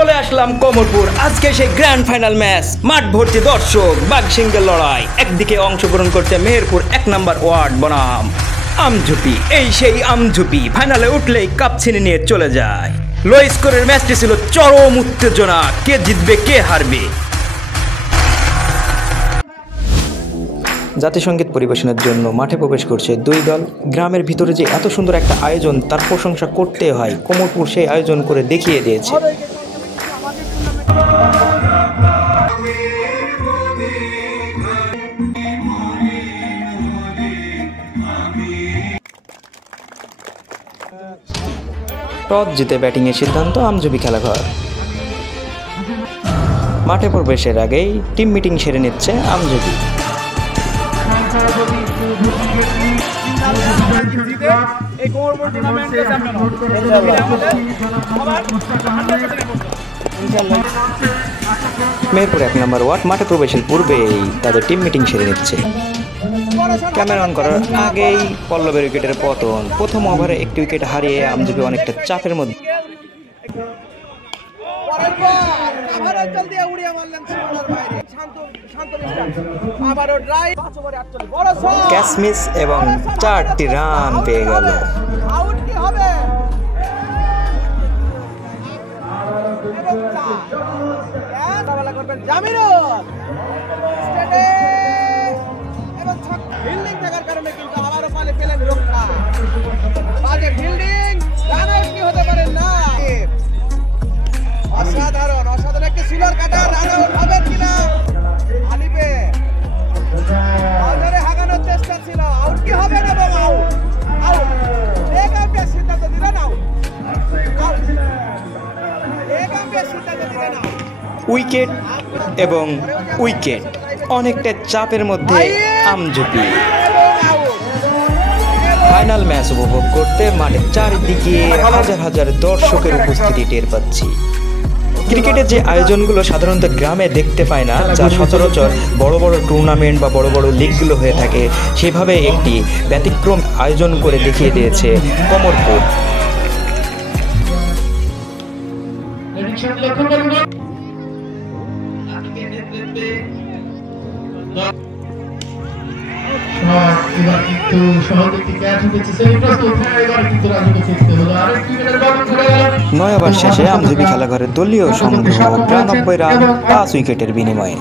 চলে আসলাম কমলপুর। আজকে সেই গ্র্যান্ড ফাইনাল ম্যাচ, মাঠ ভর্তি দর্শক, বাঘসিংহের লড়াই। একদিকে অংশগ্রহণ করছে মেহেরপুর 1 নম্বর ওয়ার্ড বনাম আমঝুপি। এই সেই আমঝুপি ফাইনালে উঠলেই কাপ ছিনে নিয়ে চলে যায়। লো স্কোরের ম্যাচটি ছিল চরম উত্তেজনা, কে জিতবে কে হারবে। জাতীয়সঙ্গীত পরিবেশনের জন্য মাঠে প্রবেশ করছে দুই দল। গ্রামের ভিতরে যে এত সুন্দর একটা আয়োজন, তার প্রশংসা করতে হয়। কমলপুর সেই আয়োজন করে দেখিয়ে দিয়েছে। টস জিতে ব্যাটিংয়ের সিদ্ধান্ত আমঝুপি খেলাঘর। মাঠে প্রবেশের আগেই টিম মিটিং সেরে নিচ্ছে আমঝুপি। মেহেরপুর 1 নম্বর ওয়ার্ড মাঠে প্রবেশের পূর্বেই তাদের টিম মিটিং সেরে নিচ্ছে। ক্যামেরা অন করার আগেই পল্লবের উইকেটের পতন। প্রথম ওভারে একটি উইকেট হারিয়ে আমঝুপি অনেকটা চাপের মধ্যে। ক্যাচ মিস এবং 4টি রান পেয়ে গেল। ফিল্ডিং থাকার কারণে কিন্তু আবারও পালে পেলেন রক্ষা। বাজে ফিল্ডিং, রান আউট কি হতে পারে না। অসাধারণ অসাধারণ একটি সিলার কাটা, রান আউট হবে কিনা। আলিপে অধরে হাগানোর চেষ্টা ছিল, আউট কি হবে না। এবং আউট আউট এক আম্পায়ার সিদ্ধান্ত দিলেন আউট। এক আম্পায়ার সিদ্ধান্ত দিলেন আউট। উইকেট এবং উইকেট, অনেকটা চাপের মধ্যে আমঝুপি। ফাইনাল ম্যাচ উপভোগ করতে মাঠের চারিদিকে হাজার হাজার দর্শকের উপস্থিতি টের পাচ্ছি। ক্রিকেটের যে আয়োজনগুলো সাধারণত গ্রামে দেখতে পায় না, যা সচরাচর বড় বড় টুর্নামেন্ট বা বড় বড় লিগগুলো হয়ে থাকে, সেভাবে একটি ব্যতিক্রম আয়োজন করে দেখিয়ে দিয়েছে কমলপুর। নয় ওভার শেষে আমঝুপি খেলাঘরের দলীয় সংগ্রহ 92 রান 5 উইকেটের বিনিময়ে।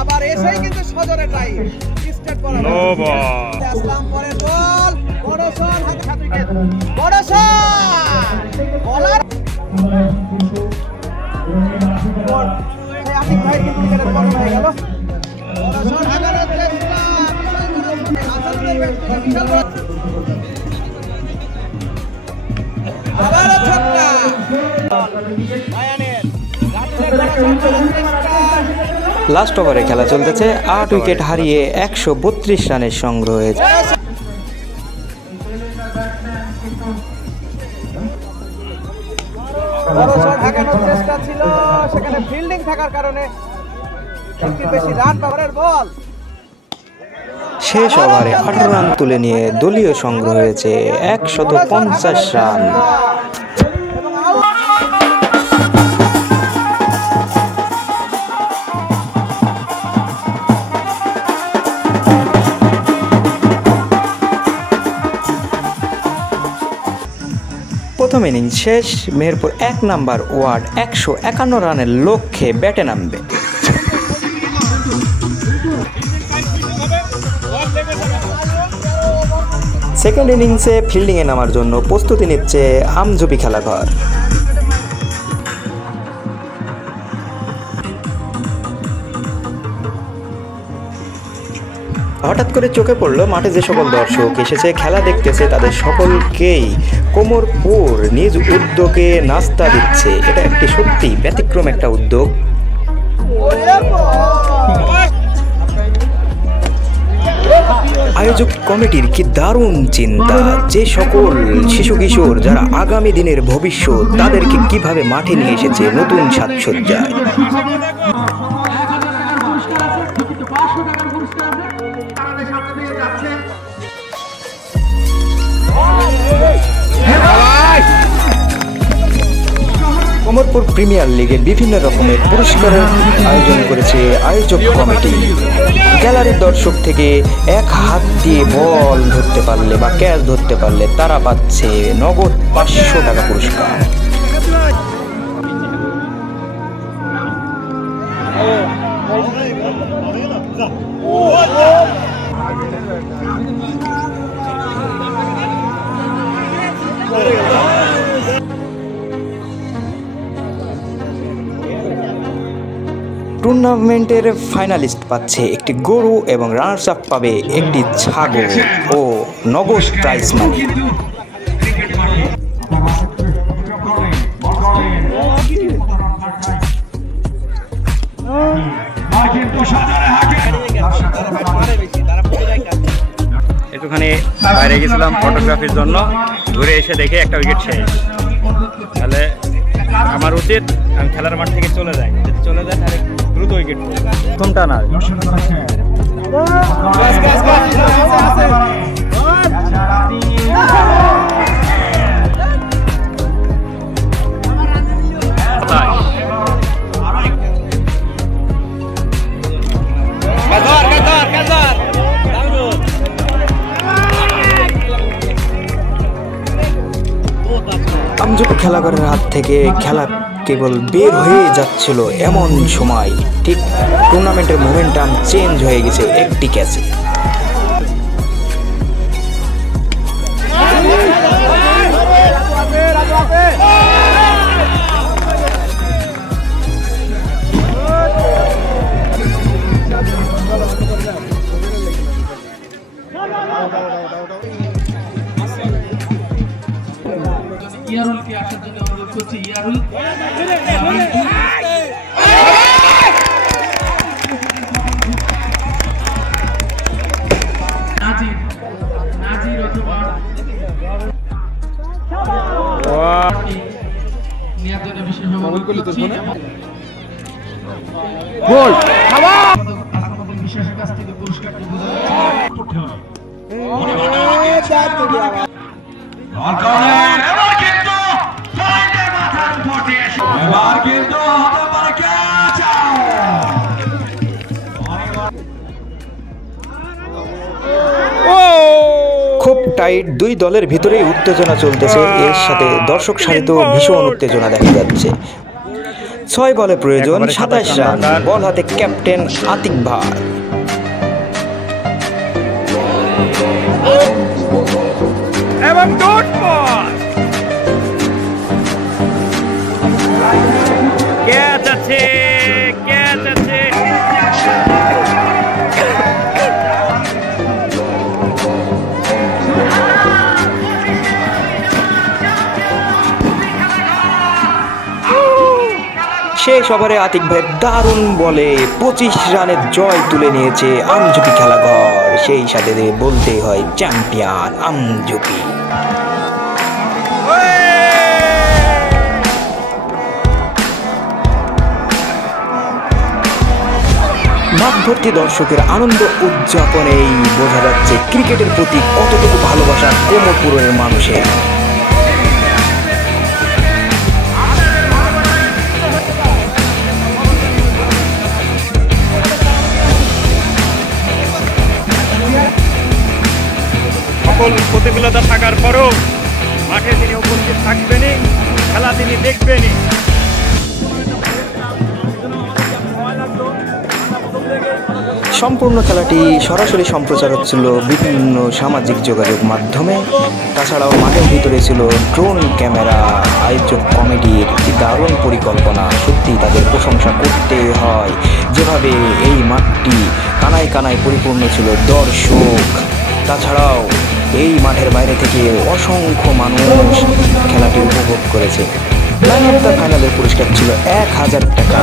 আবার এসেই কিন্তু সজরে ড্রাইভ স্টার্ট করা আসলাম পরের বল, বড় শট, হাত উইকেট, বড় শট বলার আতিক ভাই কিন্তু উইকেটের পতন হয়ে গেল। বড় শট হাগানোর চেষ্টা, আবারও ছক্কা। লাস্ট ওভারে খেলা চলতেছে, 8 উইকেট হারিয়ে 132 রানের সংগ্রহ হয়েছে। বড় শট হাগানোর চেষ্টা ছিল, সেখানে ফিল্ডিং থাকার কারণে একটি বেশি রান পাওয়ার বল। শেষ ওভারে 18 রান তুলে নিয়ে দলীয় সংগ্রহ হয়েছে 150 রান। প্রথম ইনিংস শেষ, মেহেরপুর 1 নম্বর ওয়ার্ড 151 রানের লক্ষ্যে ব্যাটে নামবে। সেকেন্ড ইনিংসে ফিল্ডিংয়ে নামার জন্য প্রস্তুতি নিচ্ছে আমঝুপি খেলাঘর। হঠাৎ করে চোখে পড়লো মাঠে যে সকল দর্শক এসেছে খেলা দেখতেছে তাদের সকলকেই কোমরপুর নিজ উদ্যোগে নাস্তা দিচ্ছে। এটা একটি সত্যি ব্যতিক্রম একটা উদ্যোগ। আয়োজক কমিটির কি দারুণ চিন্তা, যে সকল শিশু কিশোর যারা আগামী দিনের ভবিষ্যৎ তাদেরকে কিভাবে মাঠে নিয়ে এসেছে নতুন সাজসজ্জায়। কোমরপুর প্রিমিয়ার লিগে বিভিন্ন রকমের পুরস্কারের আয়োজন করেছে আয়োজক কমিটি। গ্যালারির দর্শক থেকে এক হাত দিয়ে বল ধরতে পারলে বা ক্যাচ ধরতে পারলে তারা পাচ্ছে নগদ 500 টাকা পুরস্কার। টুর্নামেন্টের ফাইনালিস্ট পাচ্ছে একটি গরু এবং রানার্স আপ পাবে একটি ছাগল ও নগদ প্রাইজ মানি। একটুখানি বাইরে গেছিলাম ফটোগ্রাফির জন্য, ঘুরে এসে দেখে একটা উইকেট শেষ। তাহলে আমার উচিত আমি খেলার মাঠ থেকে চলে যাই, যদি চলে যায় তাহলে দ্রুত উইকেট প্রথমটা না। আমজুপি খেলাঘরের হাত থেকে খেলা কেবল বের হয়ে যাচ্ছিল এমন সময় ঠিক টুর্নামেন্টের মোমেন্টাম চেঞ্জ হয়ে গেছে একটি ক্যাচে। ইয়ারুলকে আসার জন্য অনুরোধ করছি। ইয়ারুল নাজির অথবা নেয়ার জন্য বিশেষভাবে অনুরোধ করছি। গোল আমাদের বিশেষ কাছ থেকে পুরস্কারটি বুঝে করতে হবে। খুব টাইট দুই দলের ভিতরেই উত্তেজনা চলতেছে, এর সাথে দর্শক সারিতেও ভীষণ উত্তেজনা দেখা যাচ্ছে। 6 বলে প্রয়োজন 27 রান, বল হাতে ক্যাপ্টেন আতিক ভাই। এবং ডট বল ক্যাচ আছে, ক্যাচ আছে। শেষ ওভারে আতিক ভাই দারুণ বলে 25 রানের জয় তুলে নিয়েছে আমজুপি খেলাঘর। সেই সাথে বলতেই হয় চ্যাম্পিয়ন আমজুপি। মাঠ ভর্তি দর্শকের আনন্দ উদযাপনেই বোঝা যাচ্ছে ক্রিকেটের প্রতি কতটুকু ভালোবাসা কোমরপুরের মানুষের। সকল প্রতিকূলতা থাকার পরও মাঠে তিনি উপস্থিত থাকবেনই, খেলা তিনি দেখবেনই। সম্পূর্ণ খেলাটি সরাসরি সম্প্রচার হচ্ছিল বিভিন্ন সামাজিক যোগাযোগ মাধ্যমে। তাছাড়াও মাঠের ভিতরে ছিল ড্রোন ক্যামেরা। আয়োজক কমিটির কি দারুণ পরিকল্পনা, সত্যি তাদের প্রশংসা করতে হয়। যেভাবে এই মাঠটি কানায় কানায় পরিপূর্ণ ছিল দর্শক। তাছাড়াও এই মাঠের বাইরে থেকে অসংখ্য মানুষ খেলাটি উপভোগ করেছে। ম্যান অফ দ্য ফাইনালের পুরস্কার ছিল 1000 টাকা,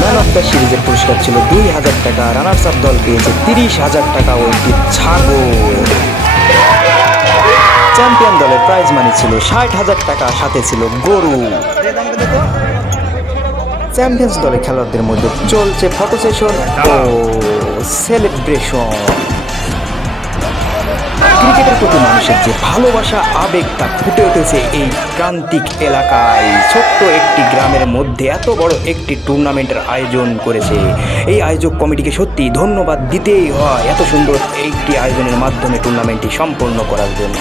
ম্যান অফ দ্য সিরিজের পুরস্কার ছিল 2000 টাকা, রানার্স আপ দল পেয়েছে 30,000 টাকা ও একটি ছাগল। চ্যাম্পিয়ন দলের প্রাইজ মানি ছিল 60,000 টাকা, সাথে ছিল গরু। চ্যাম্পিয়ন্স দলের খেলোয়াড়দের মধ্যে চলছে ফটো সেশন ও সেলিব্রেশন। ক্রিকেটের প্রতি মানুষের যে ভালোবাসা, আবেগ তা ফুটে উঠেছে এই প্রান্তিক এলাকায়। ছোট্ট একটি গ্রামের মধ্যে এত বড় একটি টুর্নামেন্টের আয়োজন করেছে। এই আয়োজক কমিটিকে সত্যি ধন্যবাদ দিতেই হয় এত সুন্দর একটি আয়োজনের মাধ্যমে টুর্নামেন্টটি সম্পন্ন করার জন্য।